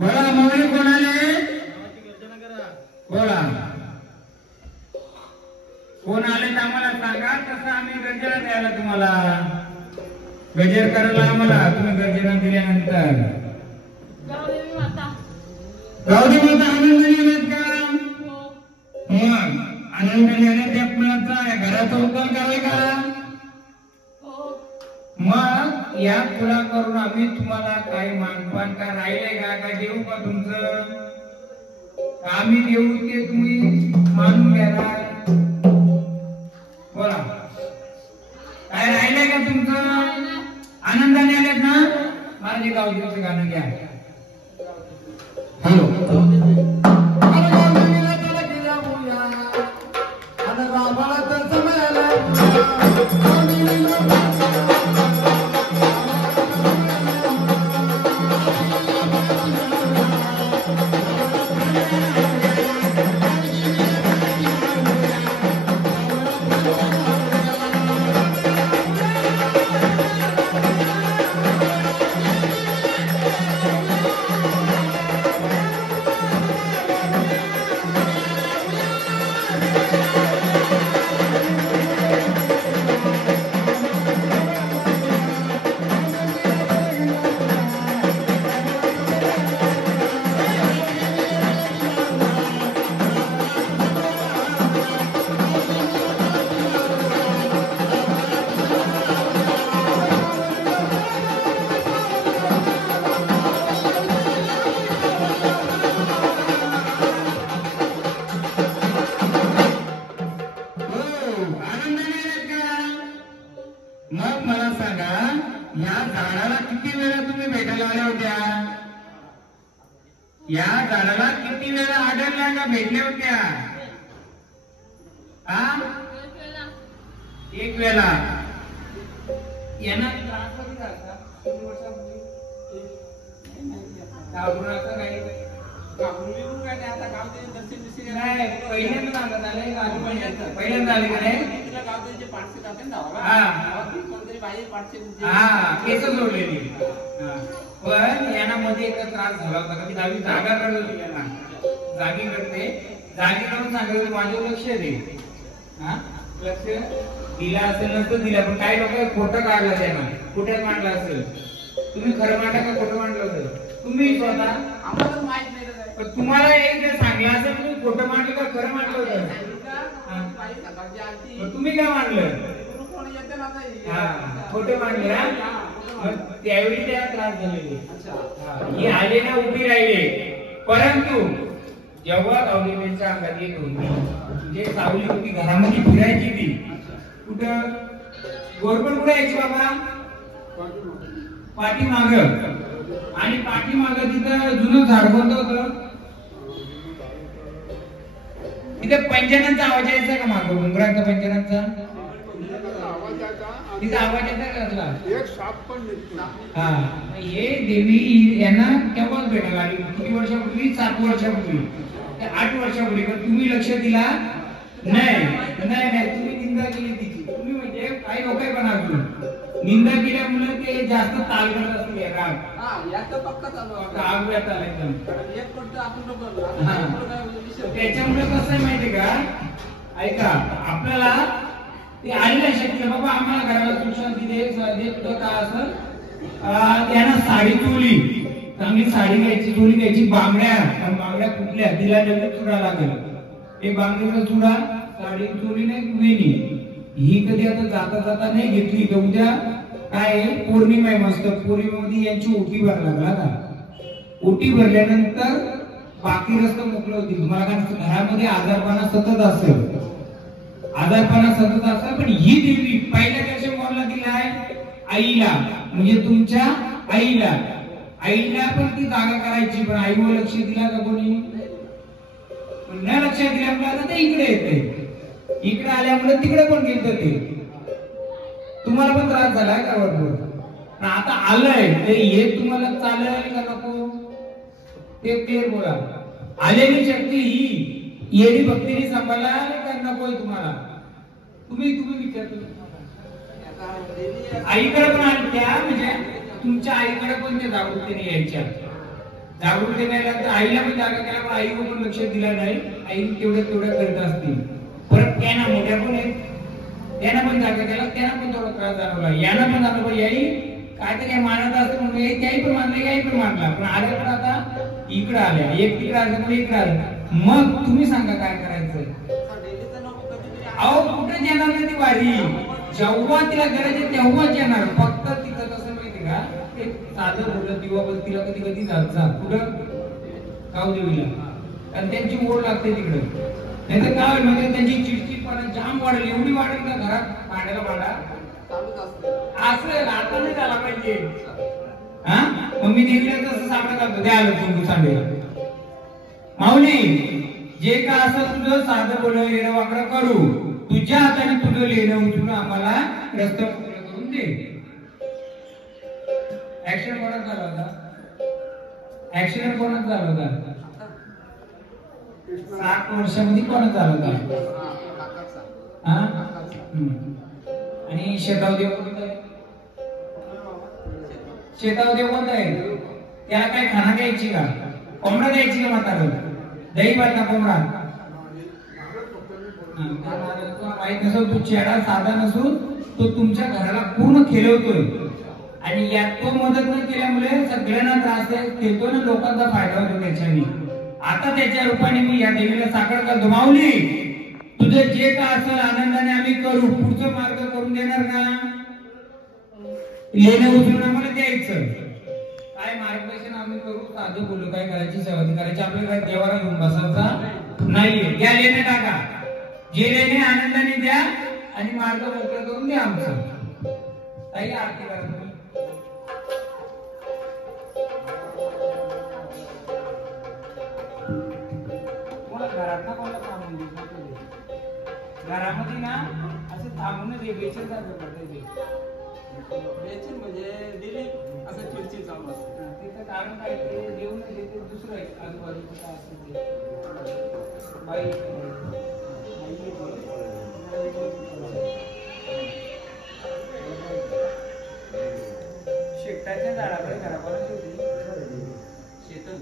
बोला माऊली कोणाले बोला कोण आले तर आम्हाला सांगा, तसं आम्ही गर्जना द्यायला तुम्हाला गजेर करायला आम्हाला तुम्ही गर्जना दिल्यानंतर गावदेवी माता आनंदाने येणार का? मग आनंदाने येणार त्या फुलाचा घराचा उद्धार करावे का? मग या फुला करून आम्ही तुम्हाला काही मानपान का राहिले का देऊ का तुमचं? आम्ही देऊ ते तुम्ही मानून घेणार? बोला काय राहिले का तुमचं? आनंदाने आलेत ना? माझे गावदेवीचं गाणं घ्या. हॅलो या झाडाला किती वेळा आढळल्या का भेटल्या होत्या? एक वेळा. यांना पहिल्यांदा आले का नाही? केस जोडलेली. पण यांना मध्ये एक त्रास झाला होता का? दहावी जागा काढली होती. यांना जागी करते, जागी काढून सांगितलं माझं लक्ष दे. लक्ष दिला असेल नसतं दिला, पण काही लोक खोटं काढलं त्यांना. खोट्यात मांडलं असेल. तुम्ही खरं मांडा का खोटं मांडलं होतं? तुम्ही स्वतः आम्हाला माहित नाही. पण तुम्हाला एक जर सांगितलं असेल तुम्ही खोटं मांडलं का खरं मांडलं होतं? तुम्ही काय मांडलं? खोटे मांडले. त्यावेळी त्याला त्रास झालेले. ही आले ना उभी राहिले. परंतु जेव्हा गावदेवीच्या अंगात येत होती, जे सावली होती घरामध्ये फिरायची ती कुठं गोरपण कुठे यायची बाबा? पाठीमाग. आणि पाठीमाग तिथं जुनं झाड कोणतं होतं? तिथे पंचानांचा आवाज यायचा का? माग उंबराचा पंचानांचा तिचा आवाज येता का? असला एक साप पण. हा, हे देवी यांना केव्हाच भेटायला आली? किती वर्षापूर्वी? 7 वर्षापूर्वी, 8 वर्षापूर्वी. पण तुम्ही लक्ष दिला नाही. नाही तुम्ही निंदा केली तिची. तुम्ही म्हणजे काही लोक पण अजून निंदा केल्यामुळे ते जास्त ताल करत असतील. त्याच्यामुळे कसं आहे माहितीये का? ऐका, आपल्याला ते आलेल्या शक्य बाबा आम्हाला घराला सुशांती देत का असं त्यांना साडी चोली, चांगली साडी घ्यायची, चोली घ्यायची. बांगड्या कुठल्या तिला लगेच चुडा लागेल. एक बांगडीचा चुडा, साडी चोली नाही वेणी. ही कधी आता जाता जाता नाही घेतली तर उद्या काय पौर्णिमा आहे मस्त. पौर्णिमेमध्ये यांची ओटी भरणार का? ओटी भरल्यानंतर बाकी रस्ता मोकळं होतील. तुम्हाला काय घरामध्ये आजारपणा सतत असेल, पण ही देवी पहिल्या दिवशी कोणाला दिलाय? आईला. म्हणजे तुमच्या आईला पण ती जागा करायची. पण आईवर लक्ष दिला का कोणी? न लक्ष दिल्यामुळे आता ते इकडे येते. इकडे आल्यामुळे तिकडे पण गेलं. ते तुम्हाला पण त्रास झालाय का? बरोबर. आता आलंय ते हे तुम्हाला चालेल का नको? ते बोला. आलेली शक्ती ही येडी भक्तीने सांभाळाल का नको तुम्हाला? तुम्ही विचारतो. आईकडे पण आल्या म्हणजे तुमच्या आईकडे पण ते जागृतीने यायच्या. जागृती नाही तर आईला पण जागा केला पण आई पण लक्ष दिला नाही, आई तेवढ्या करत असतील. परत त्यांना मोठ्या पण आहेत, त्यांना पण जागा केला, त्यांना पण थोडा त्रास जाणवला, यांना पण जाणवला याई काहीतरी काय मानत असतं म्हणून त्याही पण मानलं, याही पण मानला, पण आल्या पण आता इकडे आल्या, एक तिकडे आलं पण इकडे आलं. मग तुम्ही सांगा काय करायचं? अहो कुठे येणार नाही ती वारी, जेव्हा तिला गरज आहे तेव्हाच येणार. फक्त तिथं कसं माहिती का, एक साधं बोलत दिवा बस तिला कधी कधी जात कुठं गाव देवीला, कारण त्यांची ओढ लागते तिकडे. नाही तर काय म्हणजे त्यांची चिडचिडपणा जाम वाढेल, एवढी वाढेल का घरात भांड्याला भांडा असं आता नाही झाला पाहिजे. हा मग मी देवीला तसं सांगत असतो, द्या आलो तुम्ही सांगे माऊली जे का असं तुझं साधं बोलणं लेणं वाकडं करू, तुझ्या हाताने तुझं लेणं उचलून आम्हाला रस्ता मोकळं करून दे. ऍक्सिडेंट कोणाच झाला होता? ऍक्सिडेंट कोणाच झाला होता? 7 वर्षामध्ये कोणाच झाला होता? हा आणि शेताव देव कोणता आहे? शेताव देव कोणता आहे? त्याला काय खाना द्यायची का? कोंबडा द्यायची का म्हातारं? दही भात ना कोंबडा? माहित नसेल, तो चेडा साधा नसून तो तुमच्या घराला पूर्ण खेळवतोय आणि यात तो मदत न केल्यामुळे सगळ्यांना त्रास देतो ना, लोकांचा फायदा होतो त्याच्याने. आता त्याच्या रूपाने मी या देवीला साकार करतो, माऊली तुझं जे का असेल आनंदाने आम्ही करू, पुढचं मार्ग करून देणार का? लेणं उचलून आम्हाला द्यायचं, काय मार्गदर्शन आम्ही करू, साधं बोलू, काय करायची सेवा करायची, आपल्याला देवाला घेऊन बसायचा नाहीये. या लेणं टाका, जे लेणे आनंदाने द्या आणि मार्ग मोकळं करून द्या आमचं. काही आरती करा तुम्ही. घरात ना कोणाला थांबून घरामध्ये ना असं थांबूनच बेचैन सारखं करता बेचैन म्हणजे दिली असं चिडचिड चालू असतं. तिथं कारण काय ते देऊन देते दुसरं आहे आजूबाजूचं काय असेल ते बाई शेकटाच्या झाडाकडे घरापर्यंत होती शेतन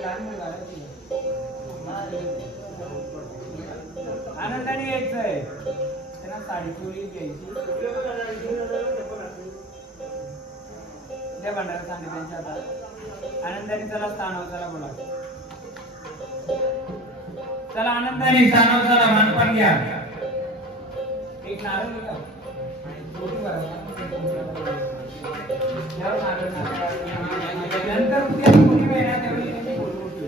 लहान मुलगा आनंदाने यायचंय, त्यांना साडी चोरी घ्यायची त्या भांडारा सांगितलं त्यांच्या हातात. आनंदाने चला स्थानावर चला बोला, चला आनंदाने स्थानावर चला, मानपान घ्या. एक नारळ घ्या, नंतर उद्या कोणी महिना त्यावेळी त्यांची फोटो उठली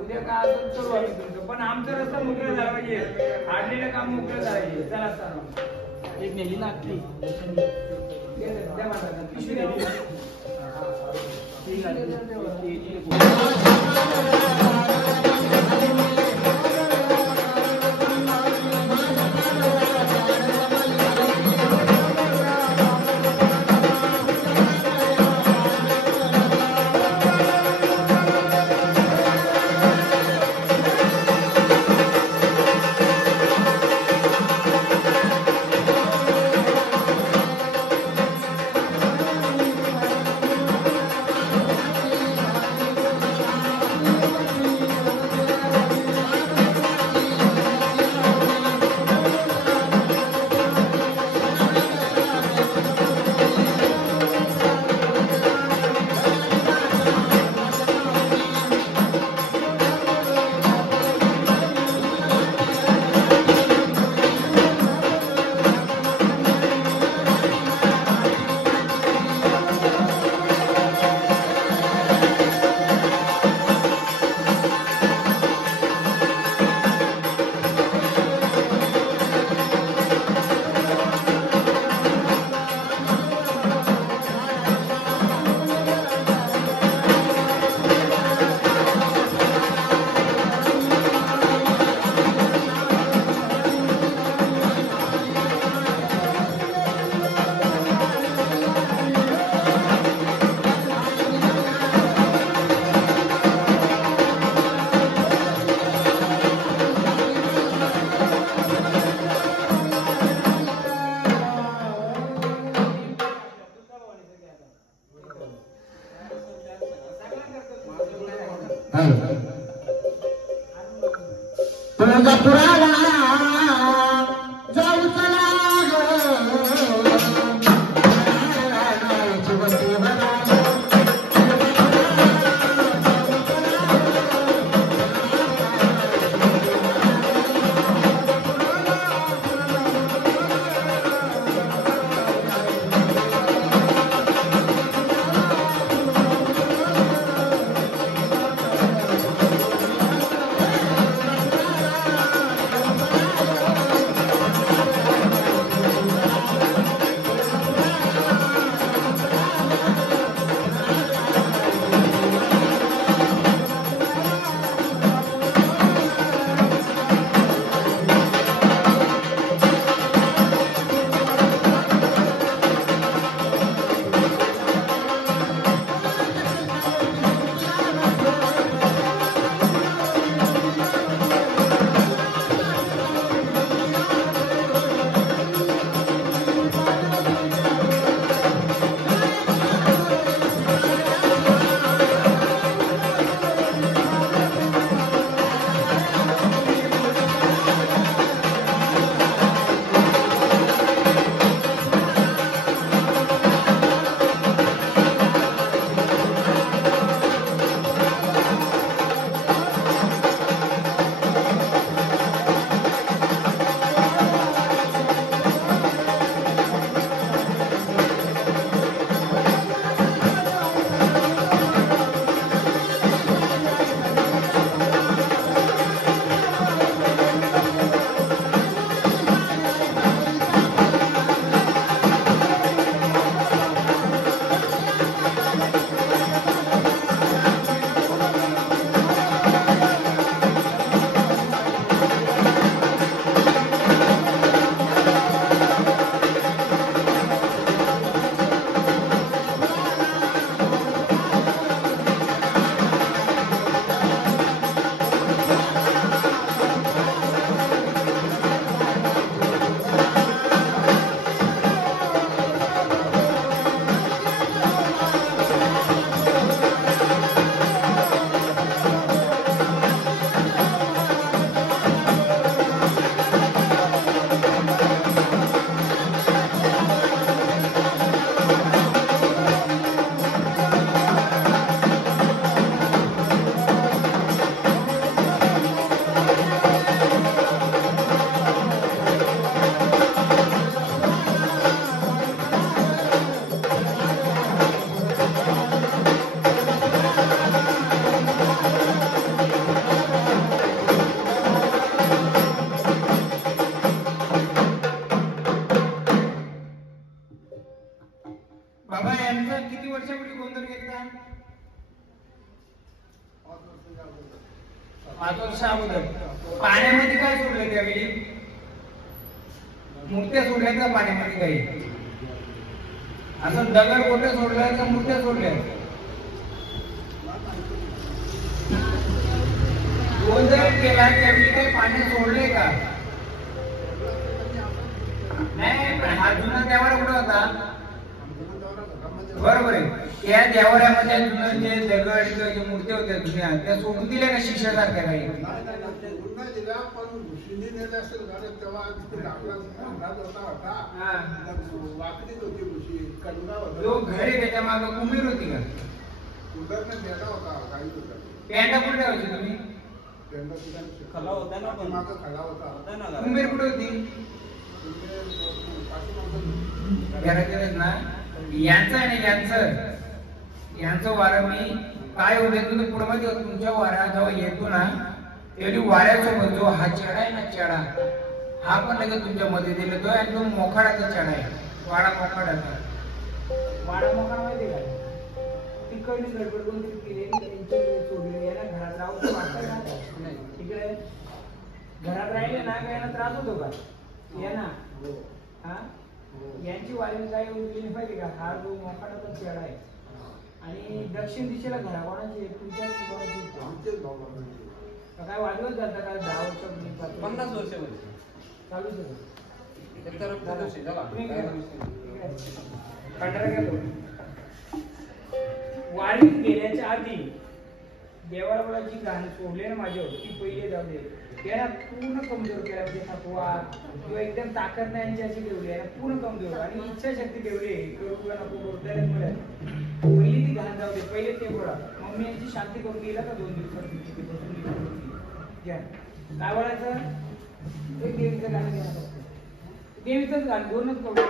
उद्या काय असेल करू आम्ही तुमचं, पण आमचं रस्ता मोकळं झाला पाहिजे, हाडलेलं काम मोकळं झालं. चला असताना एक नेली लागली तुळजापुराला जाऊ चला बाबा यांचा किती वर्षापूर्वी गोंधळ घेतला? 5 वर्ष अगोदर. पाण्यामध्ये काय सोडलं त्यावेळी? मूर्त्या सोडल्या का पाण्यामध्ये? काही असं दगड गोटे सोडल्या का मूर्त्या सोडल्या? गोंधळ केला त्यावेळी काही पाणी सोडले का? नाही, पण हा जुना देवारा कुठं होता? बरोबर आहे. त्या देवाऱ्यामध्ये जे दगड किंवा मूर्त्या होत्या जुन्या त्या सोडून दिल्या का शिष्यासारख्या काही? घर आहे त्याच्या मागे कुंभीर होती का? पेंडा कुठे होती तुम्ही? कुंभीर कुठे होती? ना यांचं आणि यांचं वारं मी काय होते तुम्ही पुढे मध्ये तुमच्या वारा जेव्हा येतो ना तेवढी वाऱ्यासोबत जो हा चेडा आहे ना चेडा हा पण लगेच तुमच्या मध्ये दिला तो आणि तो मोखाडाचा चेडा आहे. वाडा मोखाडाचा. वाडा मोखाड माहिती का? तिकडली गडबड कोणती केली त्यांची सोडली याला घरात राहून वाटतं ना तिकडे घरात राहिले ना काय त्रास होतो का? या ना हा यांची वारी काय उरली पाहिजे का? हा जो मोखाडाचा चेडा आहे आणि दक्षिण दिशेला घरा कोणाची? तुमच्या काय वाजवत जाता का? 10 वर्ष 50 वर्ष चालूच वारीत गेल्याच्या आधी देवाला जी गाणी सोडले ना माझ्यावर ती पहिले जाऊ दे. याला पूर्ण कमजोर केला म्हणजे थकवा किंवा एकदम ताकद नाही यांची अशी ठेवली आहे पूर्ण कमजोर आणि इच्छाशक्ती ठेवली करू किंवा नको करू त्यालाच मिळेल. पहिली ती घाण जाऊ दे पहिले ते बोला मम्मी यांची शांती करून गेला का 2 दिवसात घ्या काय बोलायचं एक देवीचं गाणं घ्या देवीचंच गाणं दोनच कवडे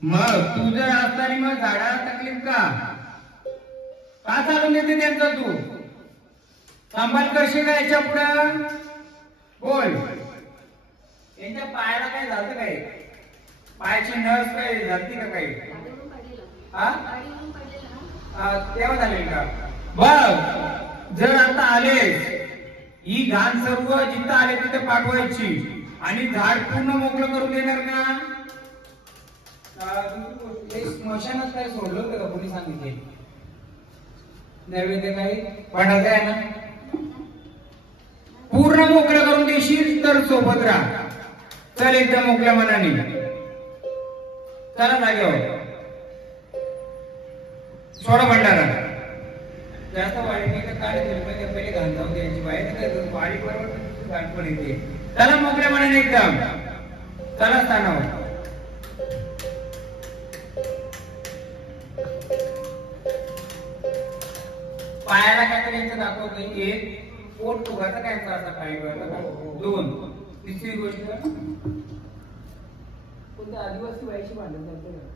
मग तू जर असताना मग झाडाला तकलीफ का चालून देते त्यांचा तू सांभाळ करशील का याच्या पुढं बोल. यांच्या पायाला काय झालं काय पायाची नस काय झाली का काही तेव्हा झाले का बघ जर आता आले ही घाण सर्व जिथं आले तिथे पाठवायची आणि झाड पूर्ण मोकळं करून देणार का. स्मशानात काय सोडलं होतं का कोणी सांगितले नैवेद्य काही पण आहे ना पूर्ण मोकळं करून देशील तर सोबत राहा. चल एकदम मोकळ्या मनाने चला जागेवर सोडा भंडारा जास्त वाढी काय पहिले घाण जाऊन द्यायची बाहेर वाढी बरोबर घाण पण येते. चला मोकळ्या मनाने एकदम चला स्थानावर पायाला काय करायचं दाखवतो एक पोट फुगाचा काय असा काही दोन. तिसरी गोष्ट कोणत्या आदिवासी बाईशी भांडण चालतं का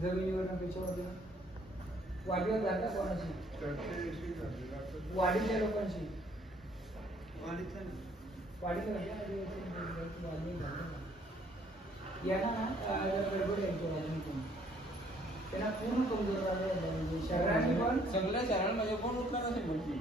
जमिनीवर त्याच्यावर वाडीवर जाता कोणाशी वाडीच्या लोकांशी वाडीच्या यांना ना त्यांना पूर्ण कमजोर शहराने पण सगळ्या शहरांमध्ये कोण उठला नसेल म्हणजे